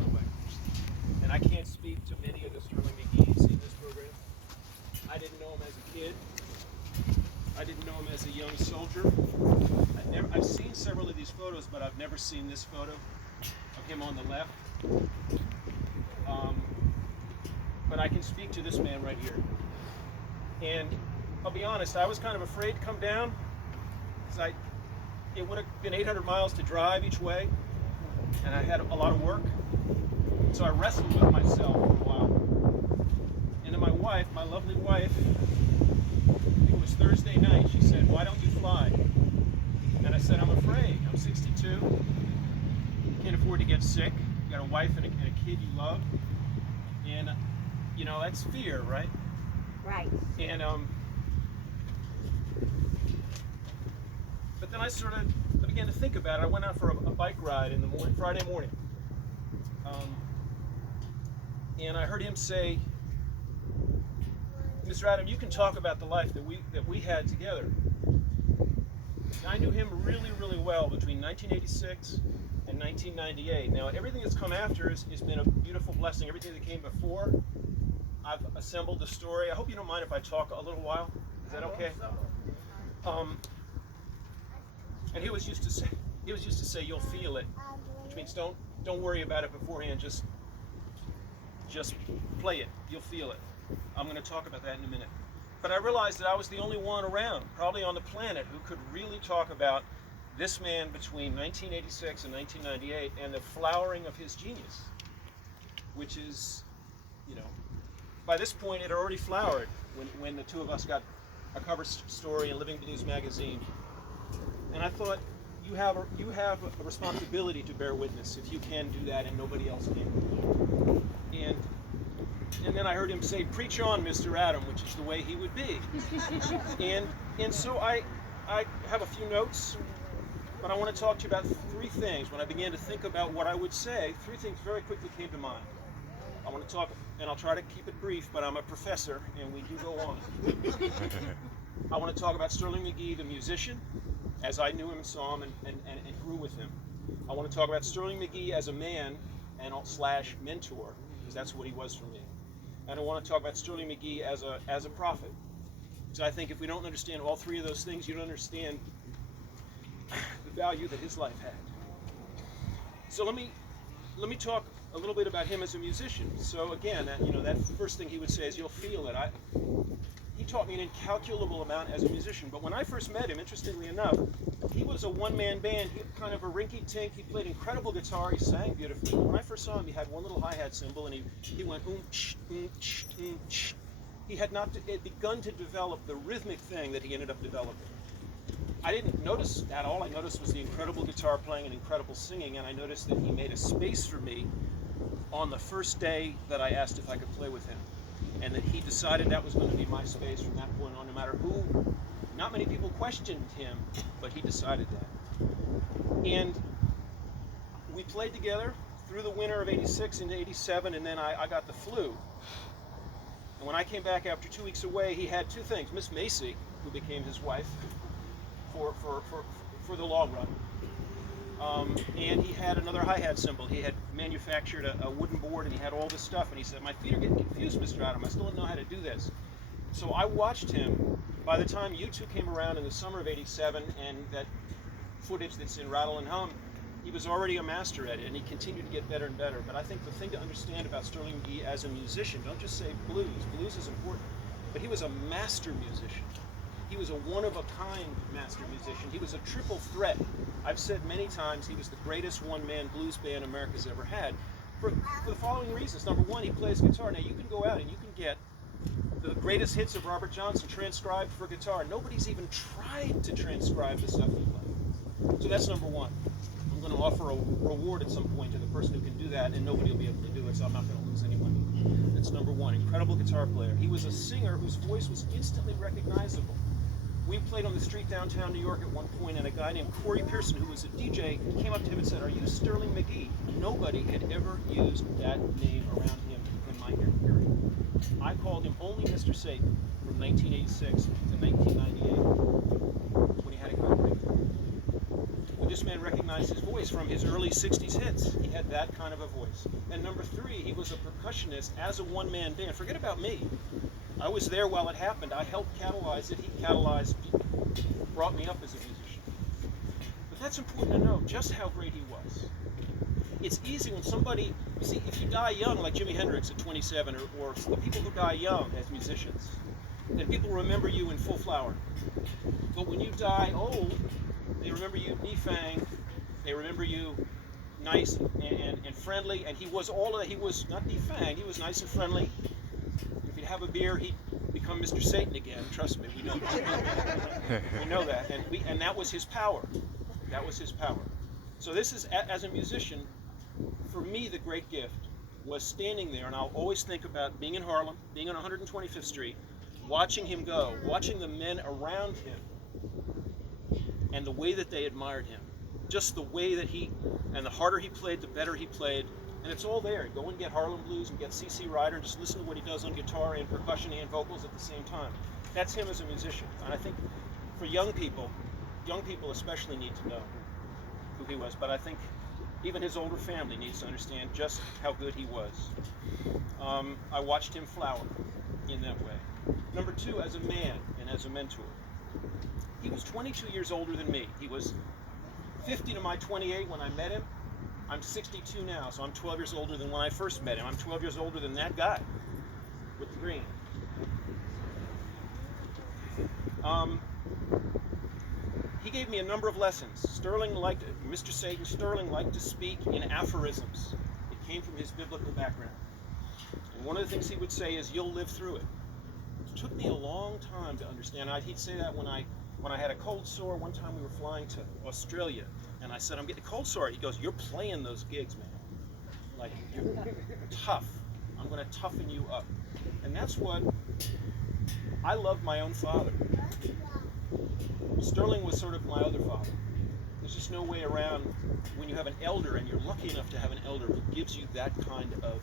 lot of ways. And I can't speak to many of the Sterling Magees in this program. I didn't know him as a kid. I didn't know him as a young soldier. I've seen several of these photos, but I've never seen this photo of him on the left. But I can speak to this man right here. And I'll be honest, I was kind of afraid to come down because it would have been 800 miles to drive each way, and I had a lot of work. So I wrestled with myself for a while. And then my wife, my lovely wife, I think it was Thursday night, she said, "Why don't you fly?" And I said, "I'm afraid. I'm 62. Can't afford to get sick. You got a wife and a kid you love. And, you know, that's fear, right?" Right. And, but then I began to think about it. I went out for a bike ride in the morning, Friday morning. And I heard him say, "Mr. Adam, you can talk about the life that we had together." And I knew him really, really well between 1986 and 1998. Now, everything that's come after has been a beautiful blessing. Everything that came before, I've assembled the story. I hope you don't mind if I talk a little while. Is that okay? And he was used to say, "You'll feel it," which means don't worry about it beforehand. Just play it. You'll feel it. I'm going to talk about that in a minute. But I realized that I was the only one around, probably on the planet, who could really talk about this man between 1986 and 1998 and the flowering of his genius, which is, you know, by this point it had already flowered when the two of us got a cover story in Living Blues magazine. And I thought, you have a responsibility to bear witness if you can do that and nobody else can. And then I heard him say, "Preach on, Mr. Adam," which is the way he would be. and so I have a few notes, but I want to talk to you about three things. When I began to think about what I would say, three things very quickly came to mind. I want to talk, and I'll try to keep it brief, but I'm a professor, and we do go on. I want to talk about Sterling Magee, the musician, as I knew him and saw him and grew with him. I want to talk about Sterling Magee as a man and / mentor, because that's what he was for me. And I want to talk about Sterling Magee as a prophet. Because I think if we don't understand all three of those things, you don't understand the value that his life had. So let me talk a little bit about him as a musician. So again, that first thing he would say is, "You'll feel it." He taught me an incalculable amount as a musician. But when I first met him, interestingly enough, he was a one-man band. He had kind of a rinky-tink. He played incredible guitar. He sang beautifully. When I first saw him, he had one little hi-hat cymbal, and he went ch, ch, ch. He had not begun to develop the rhythmic thing that he ended up developing. I didn't notice that. All I noticed was the incredible guitar playing and incredible singing, and I noticed that he made a space for me on the first day that I asked if I could play with him. And that he decided that was going to be my space from that point on, no matter who. Not many people questioned him, but he decided that. And we played together through the winter of '86 into '87, and then I got the flu. And when I came back after 2 weeks away, he had two things. Miss Macy, who became his wife for the long run, and he had another hi-hat cymbal. He had manufactured a wooden board, and he had all this stuff, and he said, "My feet are getting confused, Mr. Adam. I still don't know how to do this." So I watched him. By the time U2 came around in the summer of '87, and that footage that's in Rattle and Hum, he was already a master at it, and he continued to get better and better. But I think the thing to understand about Sterling Magee as a musician, don't just say blues. Blues is important, but he was a master musician. He was a one-of-a-kind master musician. He was a triple threat. I've said many times he was the greatest one-man blues band America's ever had for the following reasons. Number one, he plays guitar. Now, you can go out and you can get the greatest hits of Robert Johnson transcribed for guitar. Nobody's even tried to transcribe the stuff he played. So that's number one. I'm going to offer a reward at some point to the person who can do that, and nobody will be able to do it, so I'm not going to lose any money. That's number one. Incredible guitar player. He was a singer whose voice was instantly recognizable. We played on the street downtown New York at one point, and a guy named Corey Pearson, who was a DJ, came up to him and said, "Are you Sterling Magee?" Nobody had ever used that name around him in my hearing. I called him only Mr. Satan from 1986 to 1998 when he had a great breakthrough. this man recognized his voice from his early 60s hits. He had that kind of a voice. And number three, he was a percussionist as a one-man band. Forget about me. I was there while it happened. I helped catalyze it. He brought me up as a musician. But that's important to know, just how great he was. It's easy when somebody, you see, if you die young, like Jimi Hendrix at 27, or the people who die young as musicians, then people remember you in full flower. But when you die old, they remember you defanged, they remember you nice and friendly, and he was all of that. He was not defanged, he was nice and friendly. If you'd have a beer, he'd become Mr. Satan again. Trust me, we know that. We know that, and that was his power. That was his power. So this is, as a musician, for me, the great gift was standing there, and I'll always think about being in Harlem, being on 125th Street, watching him go, watching the men around him, and the way that they admired him. Just the way that and the harder he played, the better he played. And it's all there. Go and get Harlem Blues and get C.C. Ryder and just listen to what he does on guitar and percussion and vocals at the same time. That's him as a musician. And I think for young people especially need to know who he was. But I think even his older family needs to understand just how good he was. I watched him flower in that way. Number two, as a man and as a mentor. He was 22 years older than me. He was 50 to my 28 when I met him. I'm 62 now, so I'm 12 years older than when I first met him. I'm 12 years older than that guy with the green. He gave me a number of lessons. Mr. Satan Sterling liked to speak in aphorisms. It came from his biblical background. And one of the things he would say is, "You'll live through it." It took me a long time to understand. He'd say that when I had a cold sore. One time we were flying to Australia, and I said, "I'm getting a cold sore." He goes, "You're playing those gigs, man. Like, you're tough. I'm going to toughen you up." And that's what I love my own father. Sterling was sort of my other father. There's just no way around when you have an elder, and you're lucky enough to have an elder who gives you that kind of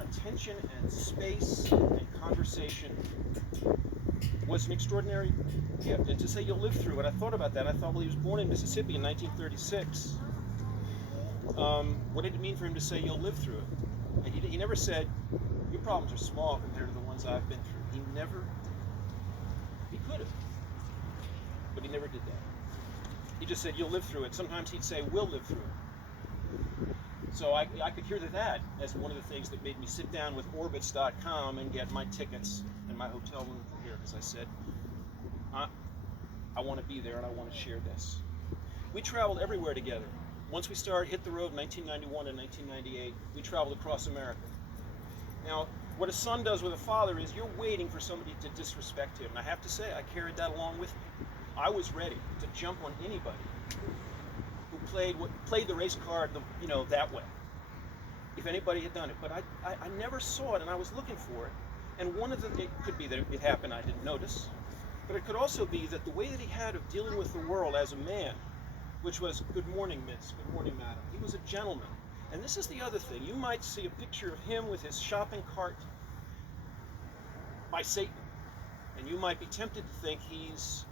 attention and space and conversation. Was an extraordinary gift. And to say you'll live through it, I thought about that. I thought, well, he was born in Mississippi in 1936. What did it mean for him to say you'll live through it? And he never said, your problems are small compared to the ones I've been through. He could have, but he never did that. He just said, you'll live through it. Sometimes he'd say, we'll live through it. So I could hear that as one of the things that made me sit down with Orbitz.com and get my tickets and my hotel room for here, because I said, I want to be there and I want to share this. We traveled everywhere together. Once we hit the road in 1991 and 1998, we traveled across America. Now, what a son does with a father is you're waiting for somebody to disrespect him. And I have to say, I carried that along with me. I was ready to jump on anybody who played the race card, that way. If anybody had done it, but I never saw it, and I was looking for it. And it could be that it happened, I didn't notice, but it could also be that the way that he had of dealing with the world as a man, which was, good morning, miss, good morning, madam. He was a gentleman. And this is the other thing. You might see a picture of him with his shopping cart by Satan, and you might be tempted to think he's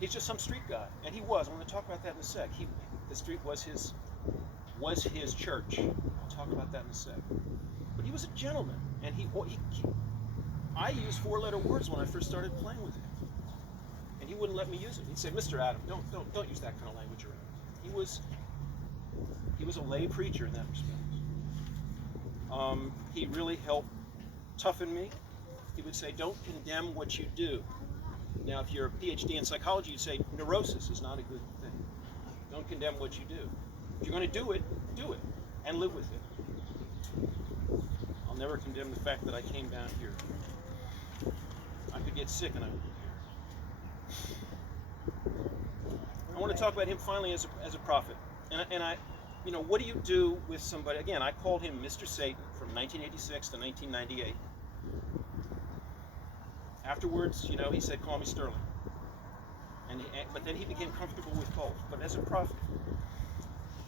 just some street guy, and he was. I'm going to talk about that in a sec. The street was his church. I'll talk about that in a sec. But he was a gentleman, and I used 4-letter words when I first started playing with him, and he wouldn't let me use it. He'd say, "Mr. Adam, don't use that kind of language around." He was a lay preacher in that respect. He really helped toughen me. He would say, "Don't condemn what you do." Now, if you're a PhD in psychology, you'd say neurosis is not a good thing. Don't condemn what you do. If you're going to do it, and live with it. I'll never condemn the fact that I came down here. I could get sick and I would be here. I want to talk about him finally as a prophet. And I, what do you do with somebody? Again, I called him Mr. Satan from 1986 to 1998. Afterwards, he said, "Call me Sterling." But then he became comfortable with both. But as a prophet.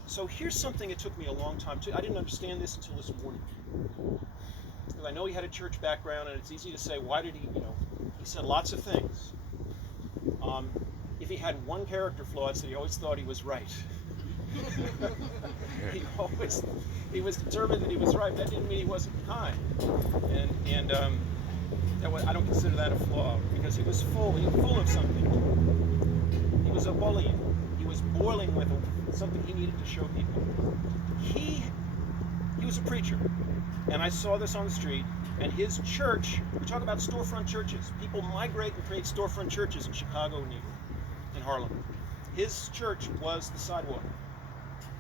So here's something it took me a long time to. I didn't understand this until this morning. Because I know he had a church background, and it's easy to say, why did he, he said lots of things. if he had one character flaw, it's that he always thought he was right. he was determined that he was right. That didn't mean he wasn't kind. And I don't consider that a flaw, because he was full of something. He was a bully. He was boiling with something he needed to show people. He was a preacher, and I saw this on the street. And his church, we talk about storefront churches. People migrate and create storefront churches in Chicago and New York, in Harlem. His church was the sidewalk.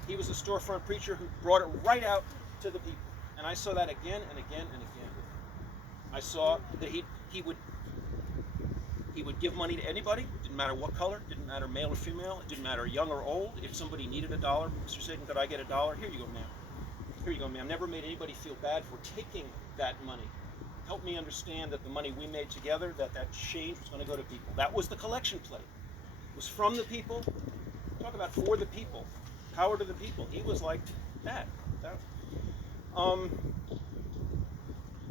He was a storefront preacher who brought it right out to the people. And I saw that again and again and again. I saw that he would give money to anybody. It didn't matter what color, it didn't matter male or female, it didn't matter young or old. If somebody needed $1, Mr. Satan, could I get $1? Here you go, ma'am. Here you go, ma'am. Never made anybody feel bad for taking that money. Helped me understand that the money we made together, that change was going to go to people. That was the collection plate. It was from the people. Talk about for the people. Power to the people. He was like that.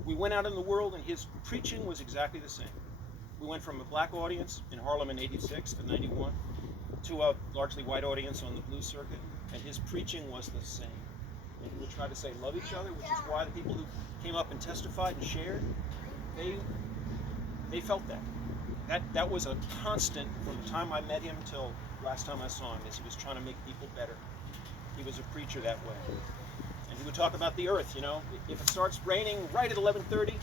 We went out in the world, and his preaching was exactly the same. We went from a black audience in Harlem in '86 to '91 to a largely white audience on the blues circuit, and his preaching was the same. And he would try to say, love each other, which is why the people who came up and testified and shared, they felt that. That was a constant from the time I met him till last time I saw him, is he was trying to make people better. He was a preacher that way. And he would talk about the earth, If it starts raining right at 11:30,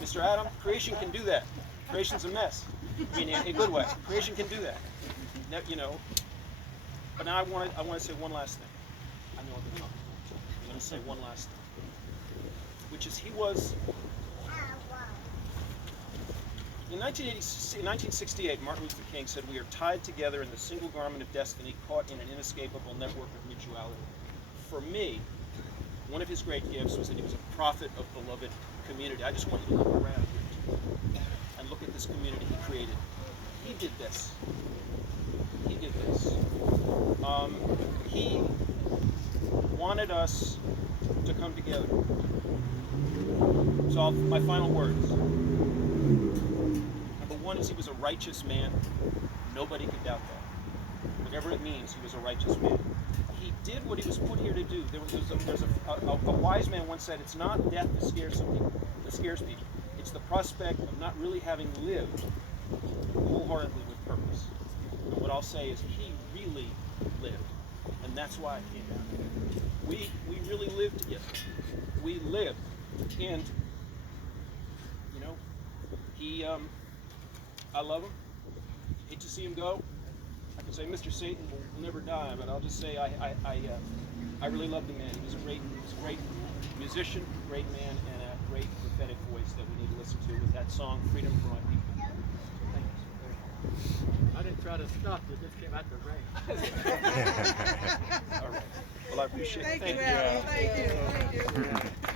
Mr. Adam, creation can do that. Creation's a mess. I mean, in a good way. Creation can do that. But now I want to say one last thing. I know I've been talking. I'm going to say one last thing, which is he was, in 1968, Martin Luther King said, "We are tied together in the single garment of destiny, caught in an inescapable network of mutuality." For me, one of his great gifts was that he was a prophet of beloved community. I just want you to look around here and look at this community he created. He did this. He did this. He wanted us to come together. So my final words. Number one is he was a righteous man. Nobody could doubt that. Whatever it means, he was a righteous man. He did what he was put here to do. There's a wise man once said, it's not death that scares people. It's the prospect of not really having lived wholeheartedly with purpose. And what I'll say is he really lived. And that's why I came down here. We really lived together. We lived. And, I love him. Hate to see him go. I can say Mr. Satan will never die, but I'll just say I really loved the man. He was a great musician, great man, and a great prophetic voice that we need to listen to with that song, Freedom for My People. Thank you. I didn't try to stop you, it just came out the rain. All right. Well, I appreciate it. Thank you. Thank you.